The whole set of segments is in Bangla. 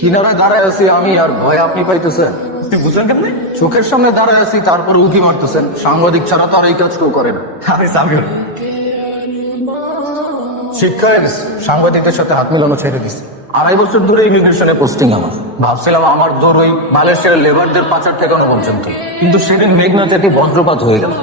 কিনারা দাঁড়ায় আছি আমি, আর ভয় আপনি পাইতেছেন? তুই বুঝলেন কেমনে? চোখের সামনে দাঁড়ায় আছি, তারপরে উকি মারতেছেন। সাংবাদিক ছাড়া তো আর এই কাজ কেউ করে না। আমি সামিউল। শিক্ষায় সাংবাদিকদের সাথে হাত মিলানো ছেড়ে দিচ্ছি। 2.5 বছর ধরে ইমিগ্রেশনে পোস্টিং আমার। ভাবছিলাম আমার দৌড় ওই মালয়েশিয়ার লেবারদের পাচার ঠেকানো পর্যন্ত, কিন্তু সেদিন মেঘনা থেকে বজ্রপাত হয়ে গেল।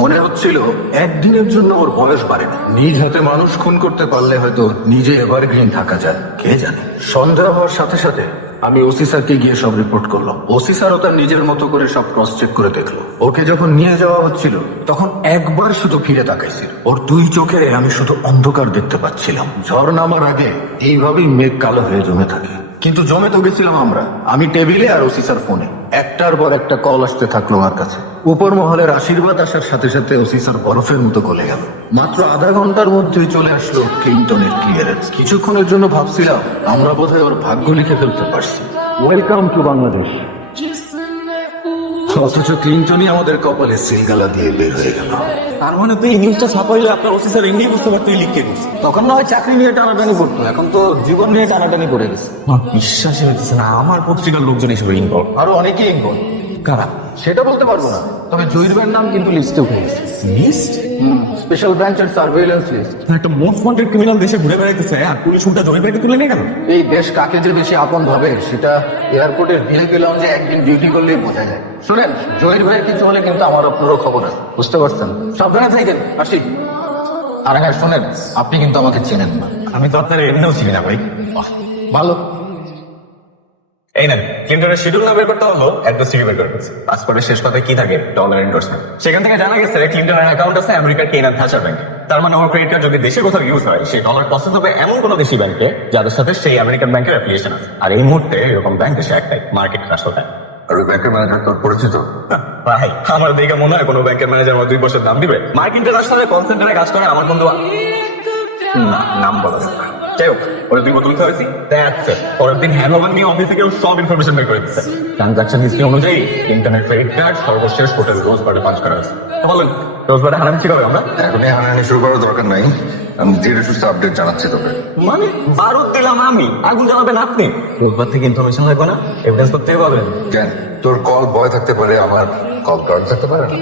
মনে হচ্ছিল একদিনের জন্য ওর বয়স বাড়ে না। নিজ হাতে মানুষ খুন করতে পারলে হয়তো নিজে এভারগ্রিন থাকা যায়, কে জানে। সন্দেহ হওয়ার সাথে সাথে আমি ওসি স্যারকে গিয়ে সব রিপোর্ট করলাম। ওসি স্যারও তার নিজের মতো করে সব ক্রস চেক করে দেখলো। ওকে যখন নিয়ে যাওয়া হচ্ছিল তখন একবার শুধু ফিরে তাকাইছিল। ওর 2 চোখে আমি শুধু অন্ধকার দেখতে পাচ্ছিলাম। ঝড় নামার আগে এইভাবেই মেঘ কালো হয়ে জমে থাকে। কিন্তু জমে তো গেছিলাম আমরা, আমি টেবিলে আর ওসি স্যার ফোনে। একটার পর একটা কল আসতে থাকলো আমার কাছে। উপর মহলের আশীর্বাদ আসার সাথে সাথে ওসি স্যার বরফের মতো গলে গেল। মাত্র আধা ঘন্টার মধ্যেই চলে আসলো ক্লিনটনের ক্লিয়ারেন্স। কিছুক্ষণের জন্য ভাবছিলাম আমরা বোধহয় ওর ভাগ্য লিখে ফেলতে পারছি। Welcome to Bangladesh. অথচ ক্লিনটনই আমাদের কপালে সিলগালা দিয়ে বের হয়ে গেল। তার মানে তুই নিউজটা ছাপাইলে আপনার অফিসার এমনি বুঝতে পারতো এই লিখকে দিচ্ছে। তখন না হয় চাকরি নিয়ে টানাটানি করতো, এখন তো জীবন নিয়ে টানাটানি করে গেছে। আমার বিশ্বাসই হচ্ছে না আমার পত্রিকার লোকজন হিসেবে ইনভলভ। আরো অনেকেই ইনভলভ। কারা? সেটা বলতে পারবো না, তবে জহির ভাইয়ের নাম কিন্তু লিস্টে উঠে গেছে। লিস্ট? স্পেশাল ব্রাঞ্চের সার্ভেইলেন্স লিস্ট। একটা মোস্ট ওয়ান্টেড ক্রিমিনাল দেশে ঘুরে বেড়াইতেছে আর পুলিশ উল্টা জমি বাড়িতে তুলে নিয়ে গেল। এই দেশ কাকে যে বেশি আপন ভাবে সেটা এয়ারপোর্টের ভিআইপি লঞ্চে একদিন ডিউটি করলেই বোঝা যায়। শুনেন, জহির ভাইয়ের কিছু হলে কিন্তু আমার আপনারও খবর আছে, বুঝতে পারছেন? সাবধানে থাকেন, আসি। আর হ্যাঁ শোনেন, আপনি কিন্তু আমাকে চেনেন না। আমি তো আপনার এমনিও চিনি না ভাই। ভালো। এই নেন ক্লিনটনের শিডিউল না বের করতে হলো অ্যাড্রেস সিডি বের করে ফেলছি। পাসপোর্টের শেষ পাতায় কি থাকে? Dollar endorsement. সেখান থেকে জানা গেছে ক্লিনটনের অ্যাকাউন্ট আছে আমেরিকার কেনান থাচার ব্যাংকে। তার মানে আমার ক্রেডিট কার্ড যদি দেশে কোথাও ইউজ হয় সেই ডলার প্রসেস হবে এমন কোনো দেশি ব্যাংকে যাদের সাথে সেই আমেরিকান ব্যাংকের অ্যাফিলিয়েশন আছে। আর এই মুহূর্তে এরকম ব্যাংক দেশে একটাই, মার্কেট রাষ্ট্রব্যাংক। আর ওই ব্যাংকের ম্যানেজার তোর পরিচিত? ভাই আমার দেখে মনে হয় কোনো ব্যাংকের ম্যানেজার আমার 2 বছর দাম দিবে? মার্কিন ইন্টারন্যাশনাল কল সেন্টারে কাজ করে আমার বন্ধু। না, নাম বলা যাবে না। যাই হোক, পরের দিন তুলতে হয়েছি পরের দিন হ্যান্ড নিয়ে অফিস থেকে সব ইনফরমেশন বের করে দিচ্ছে। ট্রানজাকশন হিস্ট্রি অনুযায়ী ইন্টারনেট ক্রেডিট কার্ড সর্বশেষ হোটেল রোজবার্ডে পাঁচ করা হয়েছে। বলেন রোজবার্ডে হানানি কি হবে? আমরা এখনই হানানি শুরু করার দরকার নাই, আমি ধীরে সুস্থে আপডেট জানাচ্ছি তোকে। মানে বারুদ দিলাম আমি, আগুন জ্বালাবেন আপনি। রোজবার থেকে ইনফরমেশন লাগবে না? এভিডেন্স করতে পারবেন? কেন তোর কল ভয় থাকতে পারে, আমার কল কার্ড থাকতে পারে না?